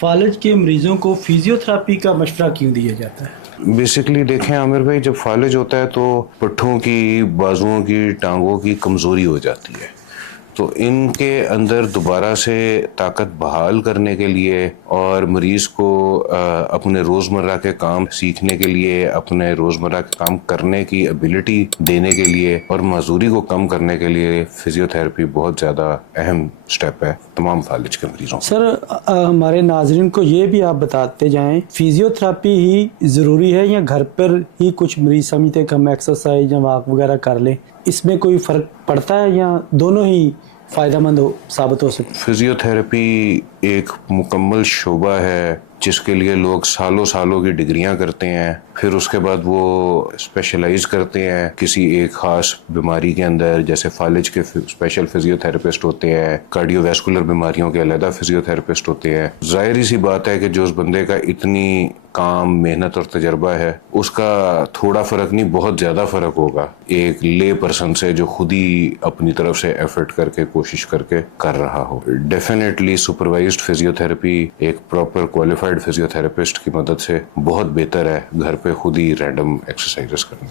فالج کے مریضوں کو فزیوتھراپی کا مشورہ کیوں دیا جاتا ہے؟ بیسکلی دیکھیں عامر بھائی، جب فالج ہوتا ہے تو پٹھوں کی، بازوؤں کی، ٹانگوں کی کمزوری ہو جاتی ہے، تو ان کے اندر دوبارہ سے طاقت بحال کرنے کے لیے اور مریض کو اپنے روزمرہ کے کام سیکھنے کے لیے، اپنے روزمرہ کے کام کرنے کی ایبلٹی دینے کے لیے اور معذوری کو کم کرنے کے لیے فزیو تھراپی بہت زیادہ اہم سٹیپ ہے تمام فالج کے مریضوں کو۔ سر، ہمارے ناظرین کو یہ بھی آپ بتاتے جائیں، فزیوتھراپی ہی ضروری ہے یا گھر پر ہی کچھ مریض سمجھتے ہیں کہ ہم ایکسرسائز یا واک وغیرہ کر لیں، اس میں کوئی فرق پڑتا ہے یا دونوں ہی فائدہ مند ثابت ہو سکتے ہیں؟ فزیو تھراپی ایک مکمل شعبہ ہے جس کے لیے لوگ سالوں سالوں کی ڈگریاں کرتے ہیں، پھر اس کے بعد وہ اسپیشلائز کرتے ہیں کسی ایک خاص بیماری کے اندر، جیسے فالج کے اسپیشل فزیو تھراپسٹ ہوتے ہیں، کارڈیو ویسکولر بیماریوں کے علیحدہ فزیو تھراپسٹ ہوتے ہیں۔ ظاہر سی بات ہے کہ جو اس بندے کا اتنی کام، محنت اور تجربہ ہے، اس کا تھوڑا فرق نہیں، بہت زیادہ فرق ہوگا ایک لے پرسن سے جو خود ہی اپنی طرف سے ایفرٹ کر کے، کوشش کر کے کر رہا ہو۔ ڈیفینیٹلی سپروائزڈ فزیو تھراپی ایک پراپر کوالیفائڈ فزیو تھراپسٹ کی مدد سے بہت بہتر ہے گھر پہ خود ہی رینڈم ایکسرسائزز کرنے۔